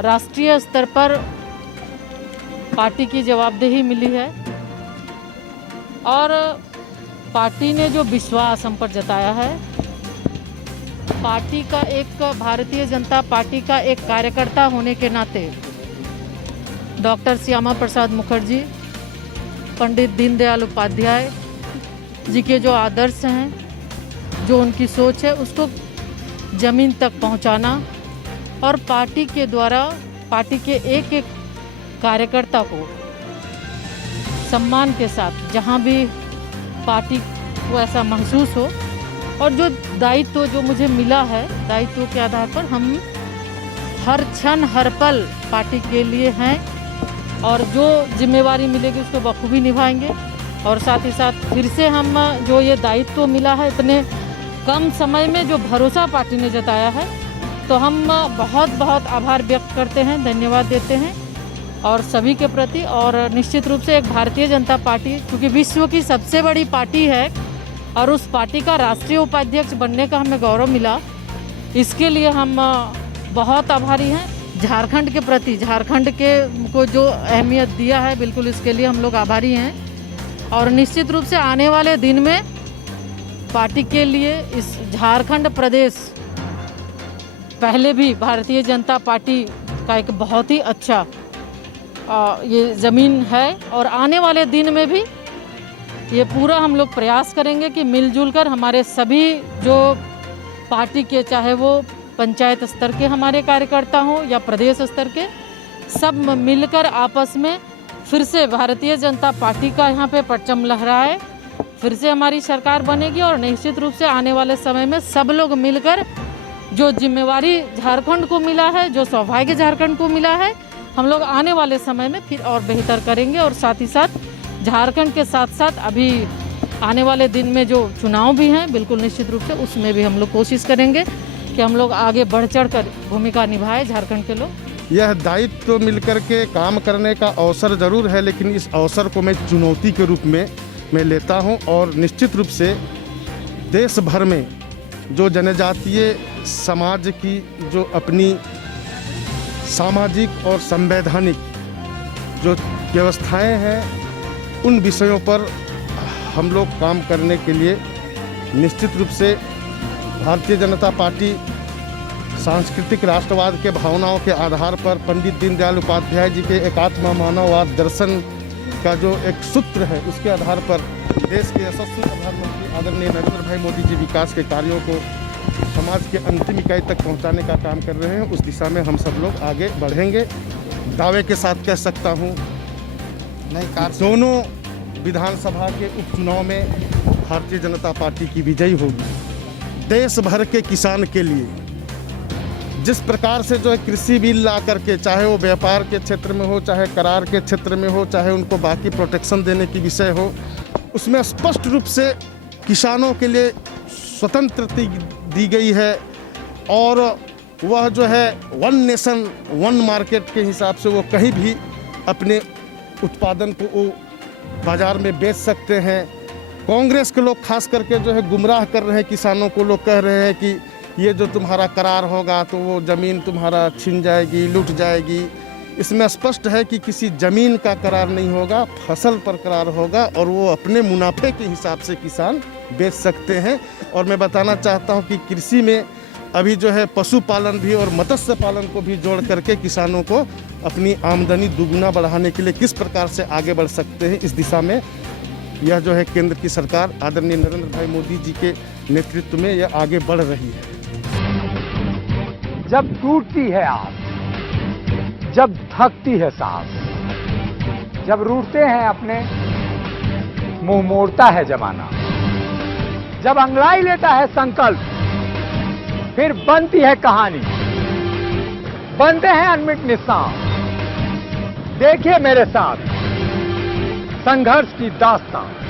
राष्ट्रीय स्तर पर पार्टी की जवाबदेही मिली है और पार्टी ने जो विश्वास हम पर जताया है, पार्टी का एक भारतीय जनता पार्टी का एक कार्यकर्ता होने के नाते डॉक्टर श्यामा प्रसाद मुखर्जी, पंडित दीनदयाल उपाध्याय जी के जो आदर्श हैं, जो उनकी सोच है, उसको ज़मीन तक पहुंचाना और पार्टी के द्वारा पार्टी के एक एक कार्यकर्ता को सम्मान के साथ जहां भी पार्टी को ऐसा महसूस हो, और जो दायित्व जो मुझे मिला है, दायित्व के आधार पर हम हर क्षण हर पल पार्टी के लिए हैं और जो जिम्मेवारी मिलेगी उसको बखूबी निभाएंगे। और साथ ही साथ फिर से हम जो ये दायित्व मिला है, इतने कम समय में जो भरोसा पार्टी ने जताया है, तो हम बहुत बहुत आभार व्यक्त करते हैं, धन्यवाद देते हैं और सभी के प्रति। और निश्चित रूप से एक भारतीय जनता पार्टी, क्योंकि विश्व की सबसे बड़ी पार्टी है और उस पार्टी का राष्ट्रीय उपाध्यक्ष बनने का हमें गौरव मिला, इसके लिए हम बहुत आभारी हैं। झारखंड के प्रति, झारखंड के को जो अहमियत दिया है, बिल्कुल इसके लिए हम लोग आभारी हैं। और निश्चित रूप से आने वाले दिन में पार्टी के लिए इस झारखंड प्रदेश पहले भी भारतीय जनता पार्टी का एक बहुत ही अच्छा ये ज़मीन है और आने वाले दिन में भी ये पूरा हम लोग प्रयास करेंगे कि मिलजुल कर हमारे सभी जो पार्टी के, चाहे वो पंचायत स्तर के हमारे कार्यकर्ता हों या प्रदेश स्तर के, सब मिलकर आपस में फिर से भारतीय जनता पार्टी का यहाँ पे परचम लहराए, फिर से हमारी सरकार बनेगी। और निश्चित रूप से आने वाले समय में सब लोग मिलकर जो जिम्मेवारी झारखंड को मिला है, जो सौभाग्य झारखंड को मिला है, हम लोग आने वाले समय में फिर और बेहतर करेंगे। और साथ ही साथ झारखंड के साथ साथ अभी आने वाले दिन में जो चुनाव भी हैं, बिल्कुल निश्चित रूप से उसमें भी हम लोग कोशिश करेंगे कि हम लोग आगे बढ़ चढ़ कर भूमिका निभाएं झारखंड के लोग। यह दायित्व मिलकर के काम करने का अवसर ज़रूर है, लेकिन इस अवसर को मैं चुनौती के रूप में मैं लेता हूं। और निश्चित रूप से देश भर में जो जनजातीय समाज की जो अपनी सामाजिक और संवैधानिक जो व्यवस्थाएं हैं, उन विषयों पर हम लोग काम करने के लिए निश्चित रूप से भारतीय जनता पार्टी सांस्कृतिक राष्ट्रवाद के भावनाओं के आधार पर पंडित दीनदयाल उपाध्याय जी के एकात्म मानववाद दर्शन का जो एक सूत्र है, उसके आधार पर देश के यशस्वी प्रधानमंत्री आदरणीय नरेंद्र भाई मोदी जी विकास के कार्यों को समाज के अंतिम इकाई तक पहुंचाने का काम कर रहे हैं। उस दिशा में हम सब लोग आगे बढ़ेंगे। दावे के साथ कह सकता हूं, दोनों विधानसभा के उपचुनाव में भारतीय जनता पार्टी की विजयी होगी। देश भर के किसान के लिए जिस प्रकार से जो है कृषि बिल ला करके, चाहे वो व्यापार के क्षेत्र में हो, चाहे करार के क्षेत्र में हो, चाहे उनको बाकी प्रोटेक्शन देने की विषय हो, उसमें स्पष्ट रूप से किसानों के लिए स्वतंत्रता दी गई है। और वह जो है वन नेशन वन मार्केट के हिसाब से वो कहीं भी अपने उत्पादन को वो बाज़ार में बेच सकते हैं। कांग्रेस के लोग खास करके जो है गुमराह कर रहे हैं किसानों को। लोग कह रहे हैं कि ये जो तुम्हारा करार होगा तो वो ज़मीन तुम्हारा छिन जाएगी, लूट जाएगी। इसमें स्पष्ट है कि किसी ज़मीन का करार नहीं होगा, फसल पर करार होगा और वो अपने मुनाफे के हिसाब से किसान बेच सकते हैं। और मैं बताना चाहता हूं कि कृषि में अभी जो है पशुपालन भी और मत्स्य पालन को भी जोड़ करके किसानों को अपनी आमदनी दुगुना बढ़ाने के लिए किस प्रकार से आगे बढ़ सकते हैं, इस दिशा में यह जो है केंद्र की सरकार आदरणीय नरेंद्र भाई मोदी जी के नेतृत्व में यह आगे बढ़ रही है। जब टूटती है आस, जब थकती है सांस, जब रूठते हैं अपने, मुंह मोड़ता है जमाना, जब अंगड़ाई लेता है संकल्प, फिर बनती है कहानी, बनते हैं अनमिट निशान। देखिए मेरे साथ संघर्ष की दास्तान।